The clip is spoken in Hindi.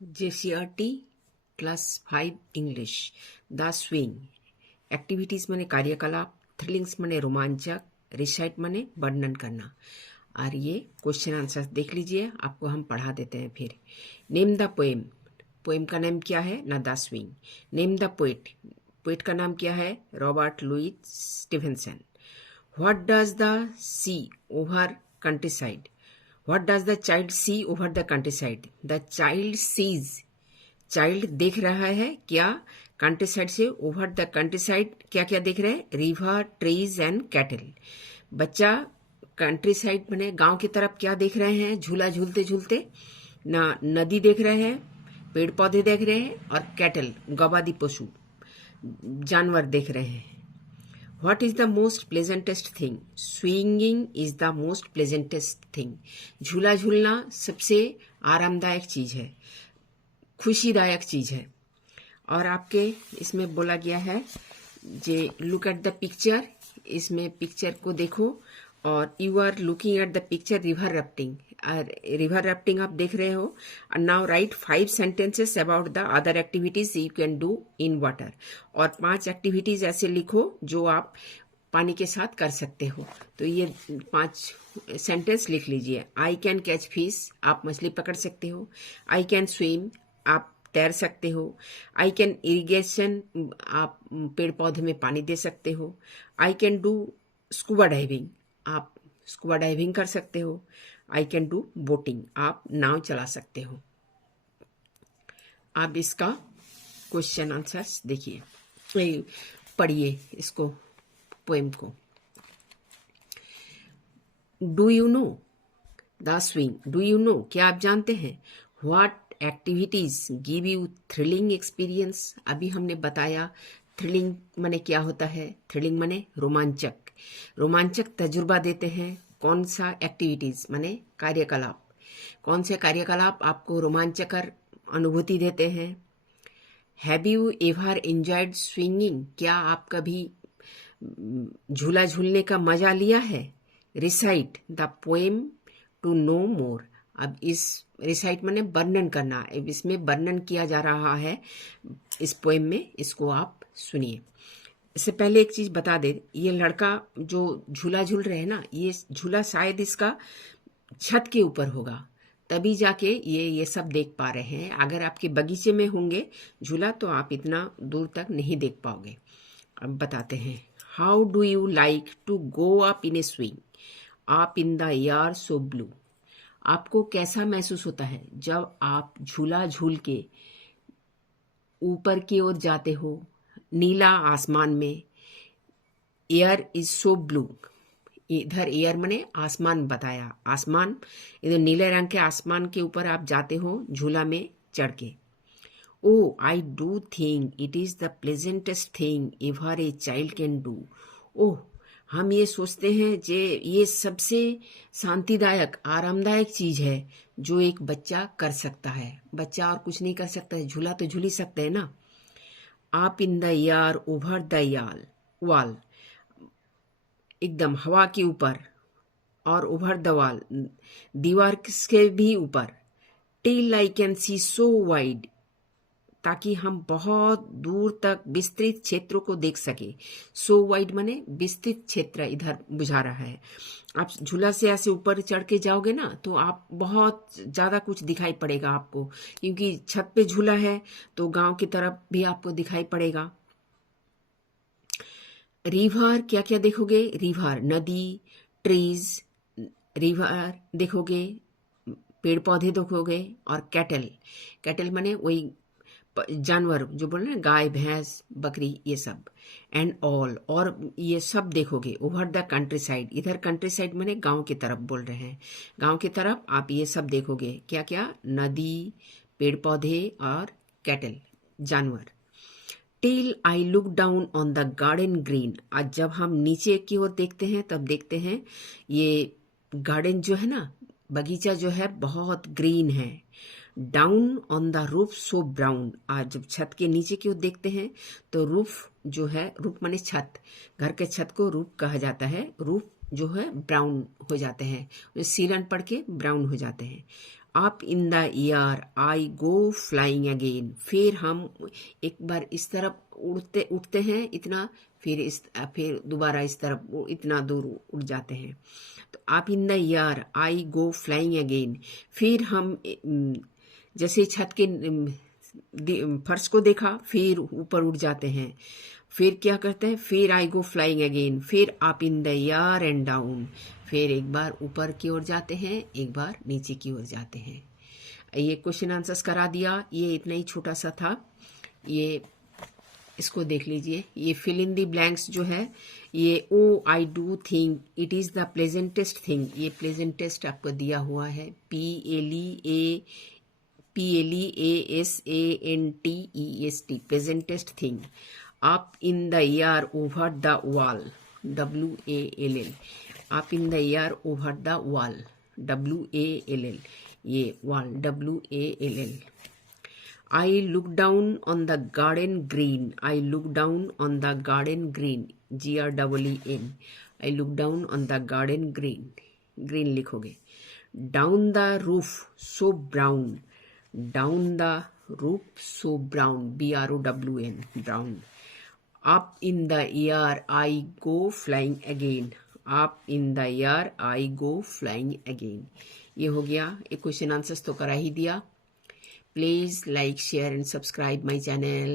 JCRT class 5 English the swing. Activities माने कार्यकलाप, थ्रिलिंग्स माने रोमांचक, रिसाइट माने वर्णन करना। और ये क्वेश्चन आंसर देख लीजिए, आपको हम पढ़ा देते हैं फिर। Name the poem. पोएम का नाम क्या है ना, the swing. Name the poet. Poet का नाम क्या है, Robert Louis Stevenson. What does the sea over countryside. What does the child see over the countryside? The child sees. Child देख रहा है क्या कंट्री साइड से, ओवर द कंट्री साइड क्या क्या देख रहे हैं, रिवर, ट्रीज एंड कैटल। बच्चा कंट्री साइड मैंने गांव की तरफ क्या देख रहे हैं, झूला झूलते झूलते ना, नदी देख रहे हैं, पेड़ पौधे देख रहे हैं, और कैटल गवादी पशु जानवर देख रहे हैं। What is the most pleasantest thing? Swinging is the most pleasantest thing. झूला झूलना सबसे आरामदायक चीज है, खुशीदायक चीज है। और आपके इसमें बोला गया है जे लुक एट द पिक्चर, इसमें पिक्चर को देखो, और you are looking at the picture river rafting. River rafting आप देख रहे हो। Now write 5 sentences about the other activities you can do in water. और 5 एक्टिविटीज ऐसे लिखो जो आप पानी के साथ कर सकते हो। तो ये 5 सेंटेंस लिख लीजिए। आई कैन कैच फिश, आप मछली पकड़ सकते हो। आई कैन स्विम, आप तैर सकते हो। आई कैन इरिगेशन, आप पेड़ पौधे में पानी दे सकते हो। I can do scuba diving, आप स्कूबा डाइविंग कर सकते हो। आई कैन डू बोटिंग, आप नाव चला सकते हो। आप इसका क्वेश्चन आंसर्स देखिए, पढ़िए इसको, पोएम को। Do you know the swing. Do you know, क्या आप जानते हैं, what activities give you thrilling experience. अभी हमने बताया थ्रिलिंग माने क्या होता है। थ्रिलिंग माने रोमांचक, रोमांचक तजुर्बा देते हैं। कौन सा एक्टिविटीज माने कार्यकलाप, कौन से कार्यकलाप आपको रोमांचकर अनुभूति देते हैं। Have you ever enjoyed swinging, क्या आप कभी झूला झूलने का मजा लिया है। Recite the poem to know more. अब इस रिसाइट माने वर्णन करना, अब इसमें वर्णन किया जा रहा है इस पोएम में, इसको आप सुनिए। इससे पहले एक चीज बता दे, ये लड़का जो झूला झूल रहे हैं ना, ये झूला शायद इसका छत के ऊपर होगा, तभी जाके ये सब देख पा रहे हैं। अगर आपके बगीचे में होंगे झूला तो आप इतना दूर तक नहीं देख पाओगे। अब बताते हैं। How do you like to go up in a swing, up in the air so blue. आपको कैसा महसूस होता है जब आप झूला झूल के ऊपर की ओर जाते हो, नीला आसमान में। एयर इज सो ब्लू, इधर एयर मने आसमान बताया, आसमान, इधर नीले रंग के आसमान के ऊपर आप जाते हो झूला में चढ़ के। Oh I do think it is the pleasantest thing ever a child can do. ओह, हम ये सोचते हैं जे ये सबसे शांतिदायक आरामदायक चीज है जो एक बच्चा कर सकता है। बच्चा और कुछ नहीं कर सकता है, झूला तो झूल ही सकते हैं ना। आप इन the air over the wall, एकदम हवा के ऊपर, और ओवर द वॉल, दीवार के भी ऊपर। Till I can see so wide, ताकि हम बहुत दूर तक विस्तृत क्षेत्रों को देख सके। सो वाइड माने विस्तृत क्षेत्र इधर बुझा रहा है। आप झूला से ऐसे ऊपर चढ़ के जाओगे ना तो आप बहुत ज्यादा कुछ दिखाई पड़ेगा आपको, क्योंकि छत पे झूला है तो गांव की तरफ भी आपको दिखाई पड़ेगा। रिवर, क्या क्या देखोगे, रिवर नदी, ट्रीज, रिवर देखोगे, पेड़ पौधे देखोगे, और कैटल, कैटल माने वही जानवर जो बोल रहे हैं, गाय भैंस बकरी ये सब। एंड ऑल, और ये सब देखोगे। ओवर द कंट्री साइड, इधर कंट्री साइड माने गांव की तरफ बोल रहे हैं, गांव की तरफ आप ये सब देखोगे। क्या क्या, नदी, पेड़ पौधे और कैटल जानवर। Till I look down on the garden green. आज जब हम नीचे की ओर देखते हैं तब देखते हैं ये गार्डन जो है ना, बगीचा जो है बहुत ग्रीन है। Down on the roof so brown. आज जब छत के नीचे की ओर देखते हैं तो रूफ जो है, रूफ माने छत, घर के छत को रूफ कहा जाता है। रूफ जो है ब्राउन हो जाते हैं, सीरन पढ़ के ब्राउन हो जाते हैं। Up in the air I go flying again, फिर हम एक बार इस तरफ उठते हैं इतना, फिर दोबारा इस तरफ इतना दूर उड़ जाते हैं। तो up in the air I go flying again, फिर हम जैसे छत के फर्श को देखा फिर ऊपर उड़ जाते हैं। फिर क्या करते हैं, फिर आई गो फ्लाइंग अगेन, फिर up in the air and down, फिर एक बार ऊपर की ओर जाते हैं, एक बार नीचे की ओर जाते हैं। ये क्वेश्चन आंसर्स करा दिया, ये इतना ही छोटा सा था। ये इसको देख लीजिए, ये फिल इन दी ब्लैंक्स जो है, ये oh I do think it is the pleasantest thing, ये प्लेजेंटेस्ट आपको दिया हुआ है, PLEASANTEST, pleasantest thing. Up in the air over the wall, WALL, up in the air over the wall, WALL, ये wall WALL। I look down on the garden green, I look down on the garden green, GREEN, I look down on the garden green, green लिखोगे। Down the roof so brown, down the roof so brown, BROWN, brown। Up in the air I go flying again, up in the air I go flying again। ये हो गया, एक क्वेश्चन आंसर्स तो करा ही दिया। Please like, share and subscribe my channel.